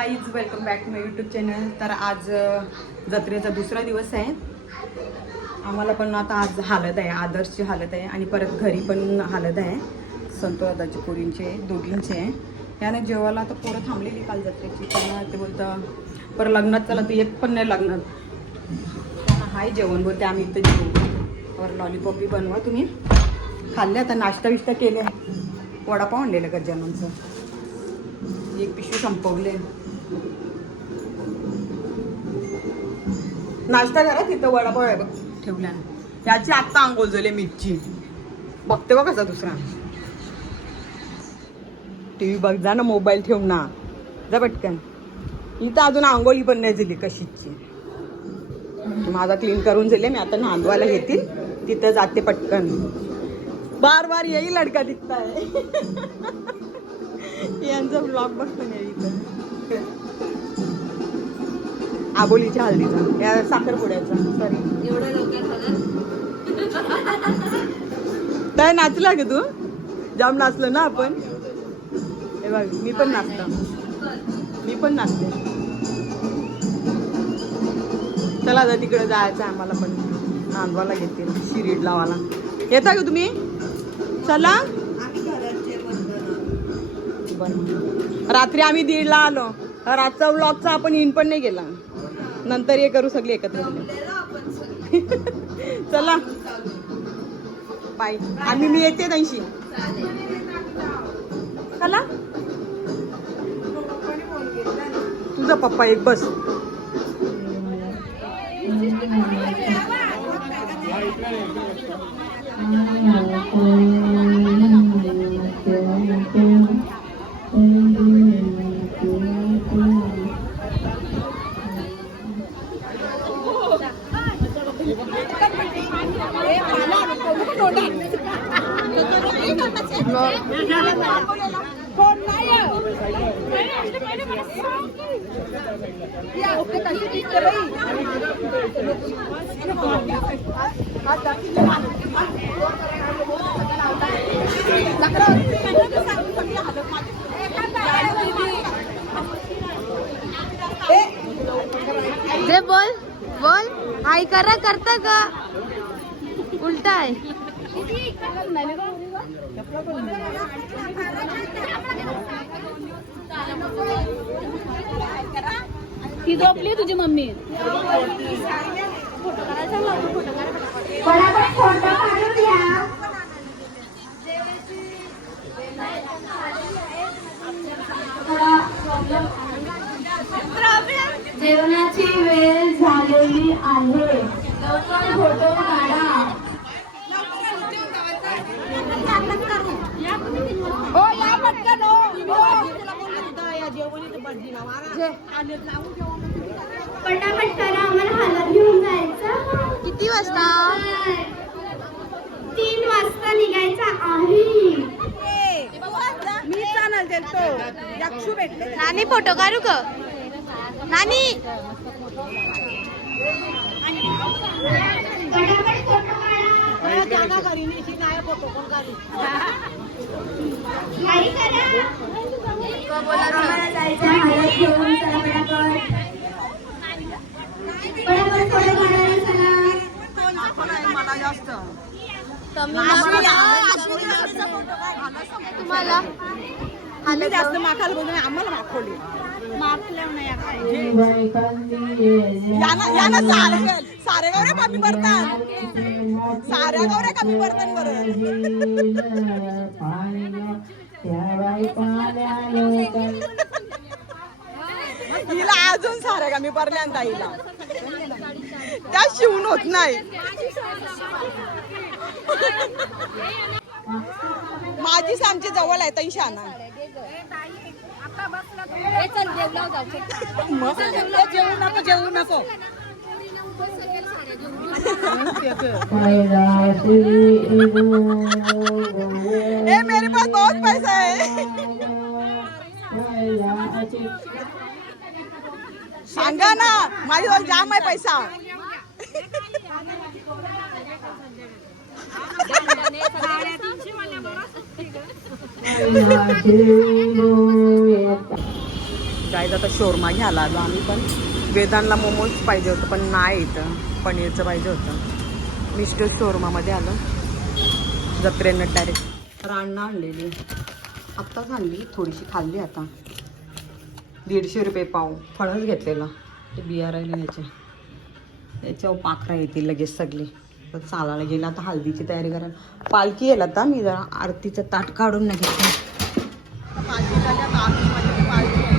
Guys, welcome back to my YouTube channel. तर आज जत्रेचा दुसरा दिवस आहे. आम्हाला पण आता आज हालत आहे, आदर्शची हालत आहे आणि परत घरी पण हालत आहे. संतोदाची पोरींचे दोघींचे आहे. याने जेवायला आता पोरं थांबलेली काल जत्रेची. त्यांना ते बोलतं परत लग्नात चला, ते एक पण नाही लग्नात. त्यांना हाय जेवण बोलते, आम्ही इथं जेवू. पर लॉलीपॉपी बनवा तुम्ही. खाल्ले आता, नाश्ता विष्टा केले. वडापाव आणलेलं गजाननचं, एक पिशवी संपवले. नाश्ता करा, तिथं वडापाव आहे बघ ठेवल्या. याची आत्ता आंघोळ झाली मीठची. बघते बघ कसा दुसरा. टीव्ही बघ जा ना, मोबाईल ठेवून ना जा पटकन. इथं अजून आंघोळी पण नाही झाली कशीची. माझा क्लीन करून झाले, मी आता नांदवायला घेतील. तिथं जाते पटकन. बार बार येईल लडका दिसताय. यांचा ब्लॉग बघतो नाही इथं. आबोलीच्या हल्दीचा, या साखरपुड्याचा. सॉरी, एवढं लवकर काय नाचला का तू? जाम नाचलो ना आपण. हे बघ, मी पण नाचतो, मी पण नाचते. चला आता तिकडे जायचं आम्हाला पण. नांदवाला घेतील, शिरीड लावाला. येता का तुम्ही? चला. रात्री आम्ही 1:30ला आलो. रातचा व्लॉगचा आपण इन पण नाही गेला. नंतर हे करू सगळे एकत्र. चला बाय. आणि मी येते 80. चला. तुझा पप्पा एक बस. जे बोल बोल, हाय करा. करता का उलटा आहे? ती झोपली तुझी मम्मी. जेवणाची वेळ झालेली आहे, लवकर फोटो काढा. हो या पटकन. पटापट करा, आम्हाला हालत घेऊन जायचं. किती वाजता? 3 वाजता निघायचं आहे. मी चालल देतो. यक्षू भेटले. नानी फोटो काढू का? नानी पटापट फोटो काढा. घाई करा. आम्हाला जायचं आहे, हालत घेऊन. चला पटापट. पटापट फोटो काढायला चला. मला जास्त तुम्हाला आम्ही जास्त माखायला बोलतो. आम्हाला माखवली. याना सारे गौऱ्या कमी भरतात. साऱ्या गौऱ्या कमी भरतात बरं. हिला अजून साऱ्या कमी भरल्या ताईला. त्या शिवून होत नाही. माझीच आमची जवळ आहे ताई शाना. जेवू नको. ए मेरे पास बहुत पैसा है. सांगा ना, माझ्याजवळ जाम आहे पैसा. गाईज आता शोरमा घ्यायला आलो आम्ही पण. वेदांना मोमोज पाहिजे होतं पण नाही इथं, पनीरचं पाहिजे होतं. मिस्टर शोरमामध्ये आलं जत्रेनं डायरेक्ट. राणनं आणलेली आत्ताच आणली, थोडीशी खाल्ली आता. 150 रुपये पाव. फळच घेतलेलं, ते बिया राहिले याच्यावर पाखरा येतील लगेच सगळे. तर चालायला गेलं आता हल्दीची तयारी करायला. पालखी येईल आता, मी जरा आरतीचं ताट काढून नाही घेतलं. पालखी झाली आता, आरतीमध्ये पालखी आहे.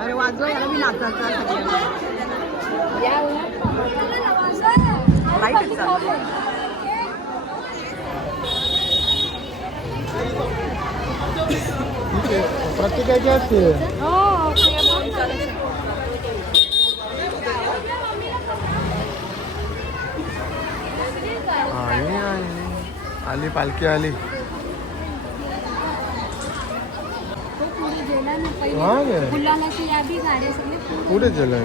अरे वाजवा याला मी नाचायचा लाईट चालू. प्रत्येकाची असते. आली पालखी आली. पुढे गेलं.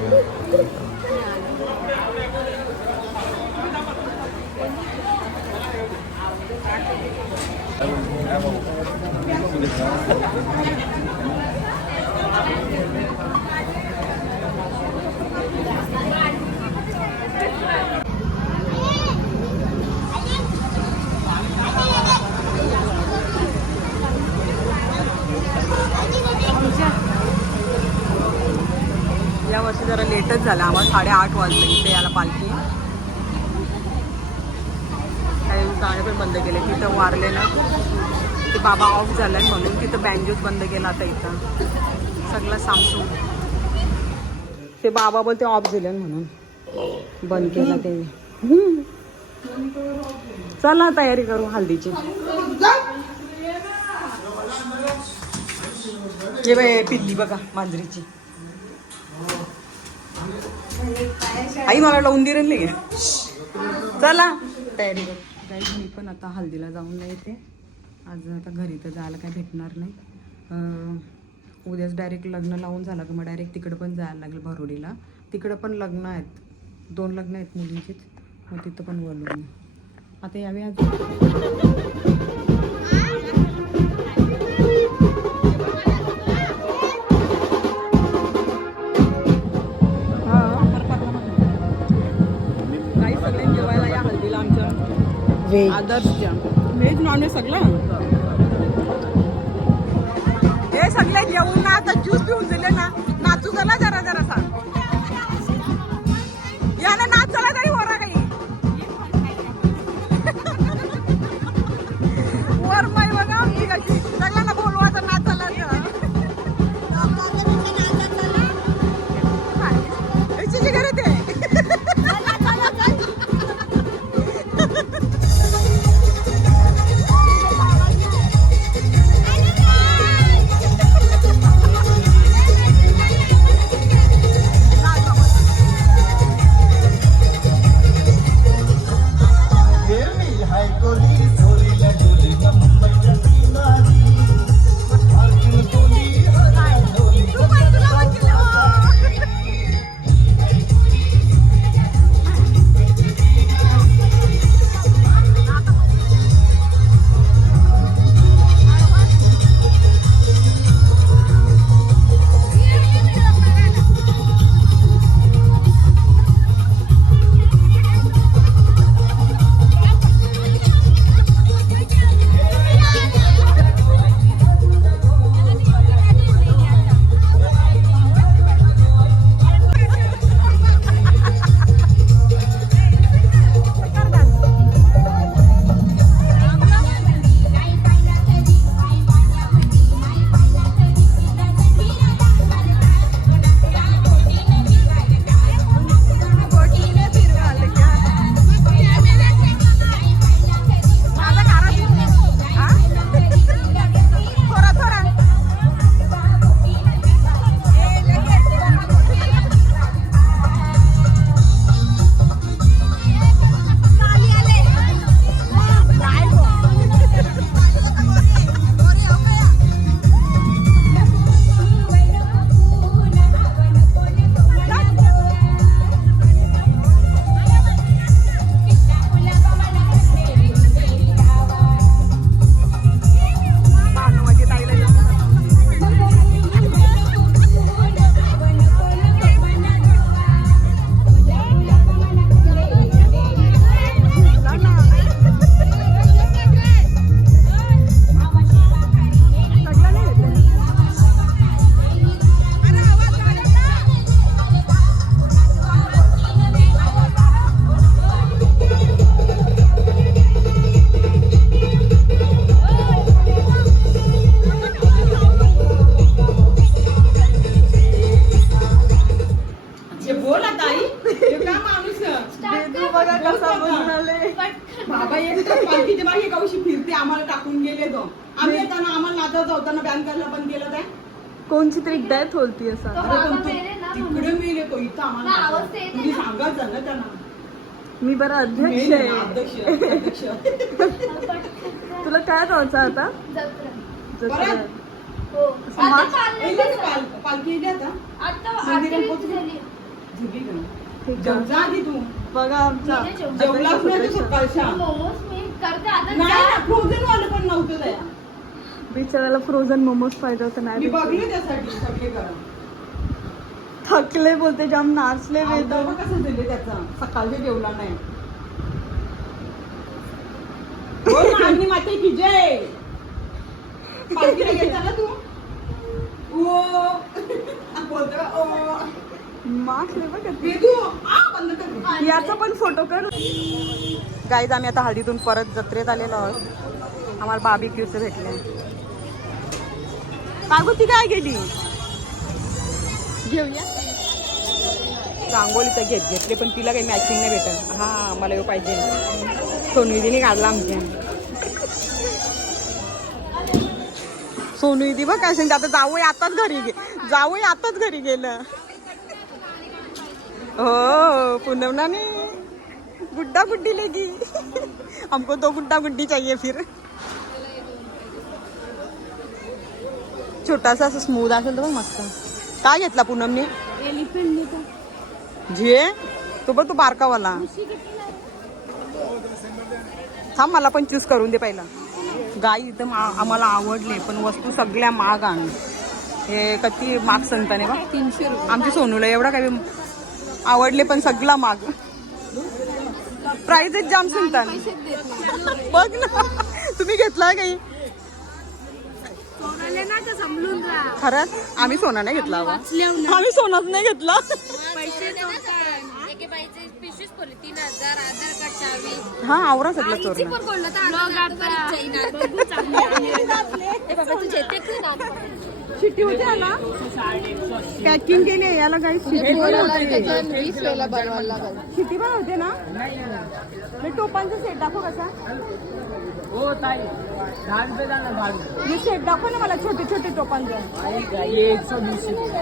या वर्षी जरा लेटच झाला आम्हाला. 8:30 वाजले इथे याला पालखी. काही गाणे पण बंद केले तिथं, वारले ना ते बाबा ऑफ झालाय म्हणून तिथं बँजोच बंद केला आता. इथं सगळं सामसून ते बाबा बोलते ऑफ झाले म्हणून बंद केला ते. चला तयारी करू हल्दीची. हे बाय पिल्ली बघा मांजरीची. आई मला लावून दे रे. चला तयारी कर. गाईज मी पण आता हल्दीला जाऊन नाही येते आज. आता घरी तर जायला काय भेटणार नाही. उद्याच डायरेक्ट लग्न लावून झालं का मग डायरेक्ट तिकडं पण जायला लागेल भरोडीला. तिकडं पण लग्न आहेत, 2 लग्न आहेत मुलींचीच. मग तिथं पण बोलू आता यावे आज. आदर्शच्या व्हेज नॉनव्हेज सगळं हे सगळे जेवून ना आता ज्यूस पिऊन दिले ना. नाचू चला जरा जरा सांग याला नाच चला तरी वरा काही वर माई बघा आमची कशी सगळ्यांना बोलवायचं नाचायला. घरी ते बँकाला बंद केलं काय कोणची तरी डेथ होती असा. तिकडे मेले तो इथं आम्हाला तुम्ही सांगायचं ना त्यांना. मी बरं अध्यक्ष मेले ना, आहे. अध्यक्ष. तुला काय राहायचं आता? परत? पालखी येते आता मंदिरात पोहोचली. झुकी का? ठीक आहे. जा आधी तू. बघा आमचा जेवलाच नाही तू सकाळच्या. नाही ना, फ्रोझन वालं पण नव्हतं त्या. बिचाराला फ्रोझन मोमोज पाहिजे होतं मी नाही बघले त्यासाठी सगळे करा. थकले बोलते जाम नाचले वेद. डबा कसं दिले त्याचा सकाळच्या जेवला नाही. बोल ना, आणि माते की जय. पालखीला गेलता ना तू? ओ बोलतो का? ओ माचले बघ वेदू, बंद कर. याचा पण फोटो कर. गाईज आम्ही आता हळदीतून परत जत्रेत आलेलो आहोत. आम्हाला बार्बीक्यूचे भेटले. कागू ती काय गेली घेऊया. रांगोळी तर घेतले पण तिला काही मॅचिंग नाही भेटत. हा मला येऊ पाहिजे. सोनविधीने काढला आमच्या. सोनविधी बघ काय सांगते आता. जावई आताच घरी गेलं. हो पूनमनाने गुड्डा गुड्डी लेगी. हमको तो गुड्डा गुड्डी चाहिए फिर. छोटासा असं स्मूथ असेल तर बघ मस्त. काय घेतला पूनमने? झे तो बघ तो बारकावाला. थांब मला पण चूज करून दे पहिला. गाई इथं आम्हाला आवडले पण वस्तू सगळ्या महाग आण. हे किती महाग सांगताने बघ. 300 रुपये. आमच्या सोनूला एवढा काही आवडले पण सगळा महाग. प्राइस जाम सांगतात. बघ ना तुम्ही घेतला काही? खरंच आम्ही सोना नाही घेतला. आम्ही सोनाच नाही घेतला. हा आवरा सगळं चोरला. शिट्टी होते ना पॅकिंग केली याला काही. शिट्टी पण होते ना. टोपांचा सेट दाखव कसा. हे सेट दाखव ना मला छोटे छोटे टोपांचं.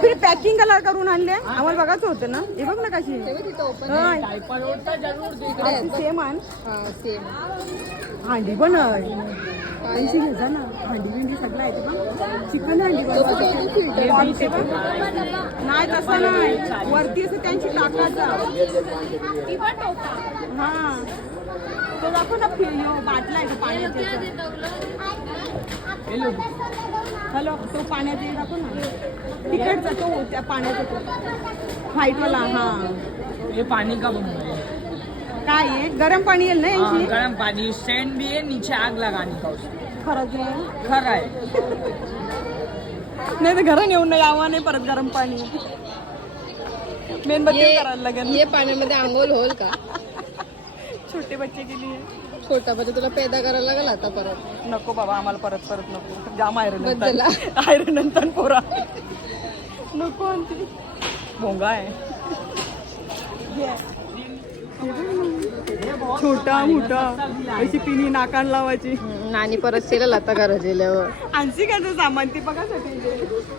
फिर पॅकिंग कलर करून आणले. आम्हाला बघायचं होतं ना. हे बघ ना कशी सेम आण. हांडी पण पैसे घ्यायचा ना. हांडी बिंडी सगळं आहे ते. चिकन हांडी नाही तसं नाही. वरती असं त्यांची टाकायचा. हा तो दाखव ना. बाटला आहे पाण्याचा. हॅलो तो पाण्याचा दाखव ना. तिकडचा तो त्या पाण्याचा तो व्हाईटवाला. हा ये पानी का बम है. काय आहे गरम पाणी येईल ना यांची. गर्म पानी स्टैंड भी है नीचे आग लगाने का उसको. खरंच आहे. खरा है. नाही तर घरा नेऊन नाही यावं नाही परत गरम पाणी. मेणबत्ती करायला लागेल. ये पाण्यामध्ये आंघोळ होईल का? छोटे बच्चे के लिए. छोटा बच्चा तुला पैदा करायला लागेल आता परत. नको बाबा आम्हाला परत नको. जाम बस झाला. आयरन नंतर पोरा नको. भोंगा आहे. छोटा मोठा अशी पिनी नाकान लावायची. नानी परत सेल आता घरा गेल्यावर. अंशिकाचं सामान ते बघासाठी.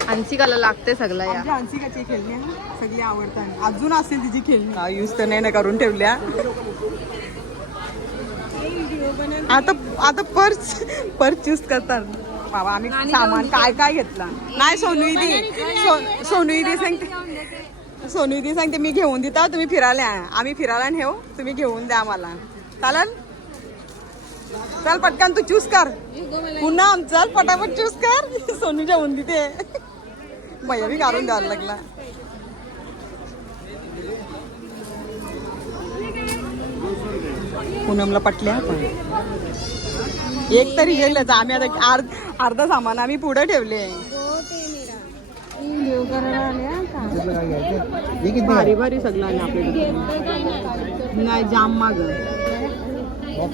अंशिकाला लागते सगळं या. आमच्या अंशिकाची खेळणी सगळी आवडतात. अजून असेल तिची खेळणी. यूज तर नाही ना करून ठेवल्या. आता पर्स चूज करतात बाबा. आम्ही सामान काय काय घेतला नाही. सोनूदी सांगते मी घेऊन देता. तुम्ही फिरायला आम्ही फिरायला नेऊ. तुम्ही घेऊन द्या आम्हाला. चालेल. चल पटकन तू चूज कर. पुन्हा आमचा पटापट चूज कर. सोनू जेवून देते. भैया बी काढून द्यायला लागला. पूनमला पटल्या पण एक तरी गेलं. आम्ही आता अर्धा सामान आम्ही पुढे ठेवले. भारी भारी सगळं आलं आपल्याकडे. नाही जाम माग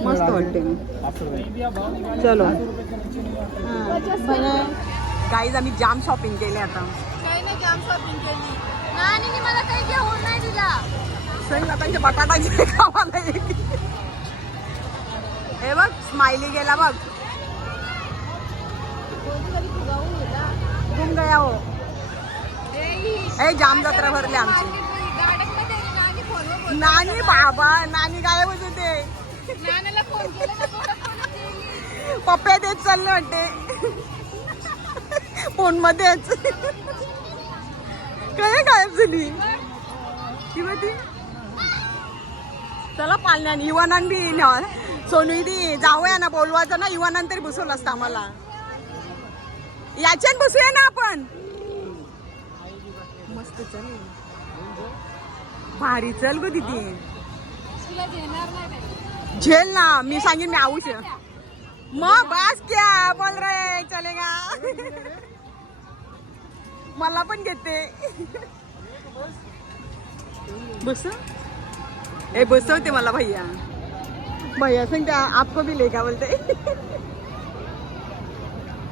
मस्त वाटते. चलो गाईज आम्ही जाम शॉपिंग केले. आता काही नाही जाम शॉपिंग केली. नानी मला काही घेऊन नाही दिला. सही आता बटाटा खावाला. हे बघ स्माइली गेला बघ. ए जाम जत्रा भरली आमची. नानी बाबा नानी गायबच होते. पप्प्या देत चालले वाटते फोन मध्येच. काय गायब झाली किंवा ती. चला पालण्यान युवानान बी सोनू दी जाऊया ना बोलवायचं ना. युवानान तरी बसवलं असतं आम्हाला. याच्यात बसूया ना आपण. मस्त चल भारी चल गो दीदी. झेल ना मी सांगेन मी आऊच. मग बस क्या बोल रे चलेगा. मला पण घेते. बस ए बसवते मला भैया. भैया सांगते आपको भी लेगा बोलते.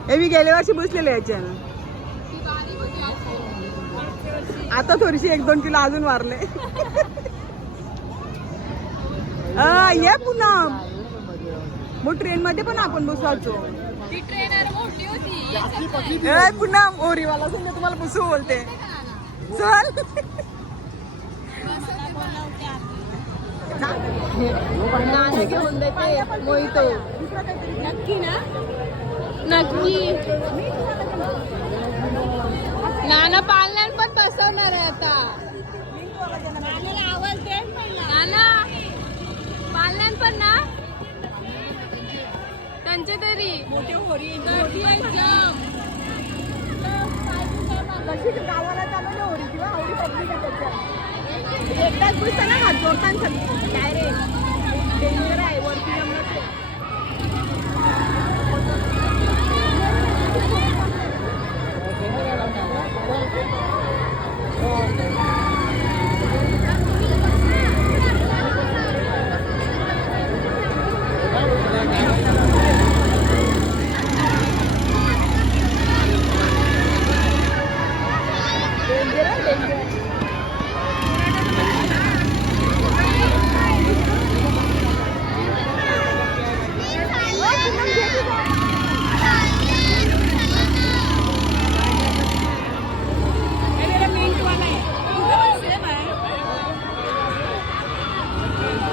हे मी गेल्या वर्षी बसलेले याच्यानं. आता थोडीशी 1-2 किलो अजून वारले. ये पुन्हा मग ट्रेन मध्ये पण आपण बसवायचो. पुन्हा ओरीवाला सांगते तुम्हाला बसू बोलते. चल नाना घेऊन देते मोहितो. नक्की ना नक्की. नाना पालण्यात पण बसवणार आहे आता. नाना पालण्यात पण ना त्यांचे तरी मोठे होरी गावाला चालवले होरी किंवा आवडी पब्लिक एकदाच बुसतं ना हात जोडताना सगळी डायरेक्ट डेंजर आहे वरती जमलं.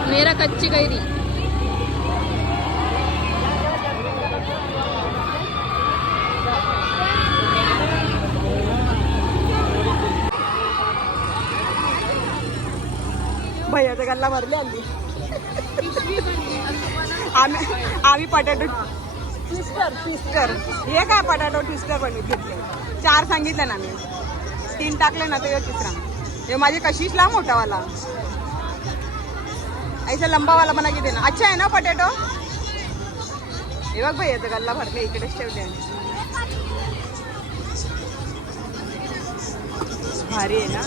मेरा कच्ची कैरी. भैयाचा गल्ला भरले आली. आम्ही पटॅटो ट्विस्टर हे काय पटॅटो ट्विस्टर बनवून घेतले. 4 सांगितले ना मी. 3 टाकले ना तर 3रा. हे माझे कशीच मोठा वाला ऐसा लंबा वाला बना के देना. अच्छा है ना पटॅटो. हे बघ भैयाचा गल्ला भरले इकडेच ठेवले. भारी आहे ना.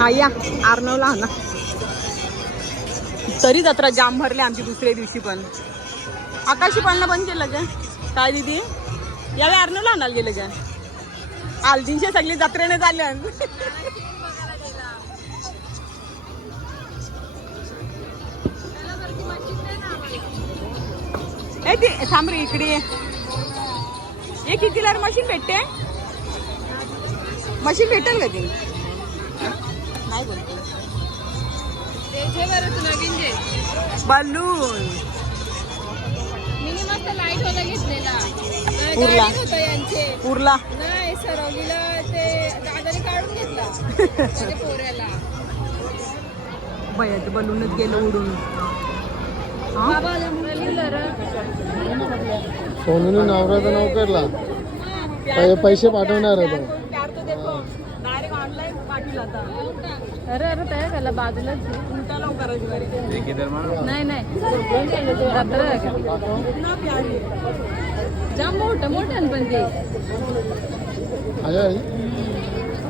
हा या आर्नवला ना. तरी जत्रा जाम भरले आमची दुसऱ्या दिवशी पण. आकाशी पालना बंद केलं का काय दिदी. यावेळी आर्नवला आणायला गेलं का. आलजींच्या सगळी जत्रेने झाल्या. ए ते थांब रे इकडे. हे कितीला मशीन भेटते. मशीन भेटेल का ती. नाही बोलते बलून. मिनी मस्त लाईट वाला घेतलेला. उरला होता यांचे उरला नाही सरवलीला ते दादाने काढून घेतला माझ्या पोऱ्याला. भैयाचं बलूनच गेलं उडून. बाबा लिहिलं रे. सोनूने नवऱ्याचं नाव करला. पैसे पाठवणार आहे तो. डायरेक्ट ऑनलाईन पाठवला आता. अरे अरे तयार झाला बाजूलाच. उलटा लावून करायची गाडी. नाही नाही जत्रा आहे का. जाम मोठं मोठं पण ते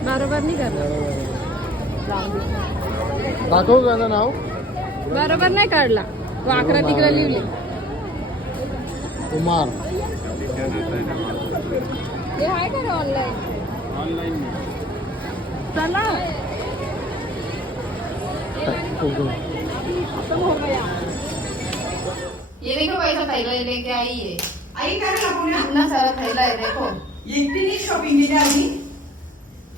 बरोबर नाही करणार. दाखव का नाव. बरोबर नाही काढला. वाकरा तिकडे लिहिली. कुमार हे आहे का ऑनलाईन. चला ये देखो पैसा थैला लेके आई है आई करायला पुण्या इतना सारा थैला है देखो एकटीने शॉपिंग केली आधी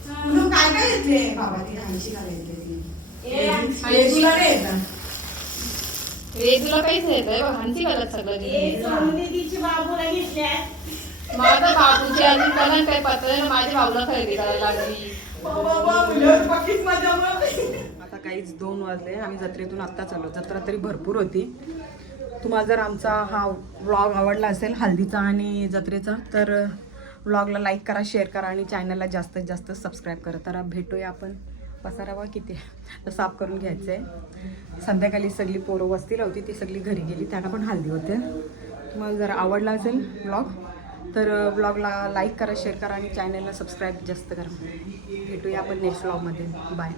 म्हणून काय काय घेतले बाबा ती आईची काय घेतली हे तुला नाही येत. हे तुला काहीच येत आहे हांची घालत सगळं माझ्या बाबूची आजी मला काही पत्र नाही माझ्या भाऊला खरेदी करायला लागली आता काहीच 2 वाजले. आम्ही जत्रेतून आत्ता चाललो. जत्रा तरी भरपूर होती. तुम्हाला जर आमचा हा व्लॉग आवडला असेल हल्दीचा आणि जत्रेचा तर व्लॉगला लाईक करा, शेअर करा आणि चॅनलला जास्तीत जास्त सबस्क्राईब करा. तर भेटूया आपण. पसारावा किती तर साफ करून घ्यायचं आहे. संध्याकाळी सगळी पोरं वस्तीला होती ती सगळी घरी गेली त्यांना पण हल्दी होते. तुम्हाला जर आवडला असेल व्लॉग तर व्लॉगला लाईक करा, शेअर करा आणि चॅनलला सबस्क्राईब जास्त करा. भेटूया आपण नेक्स्ट व्लॉगमध्ये. बाय.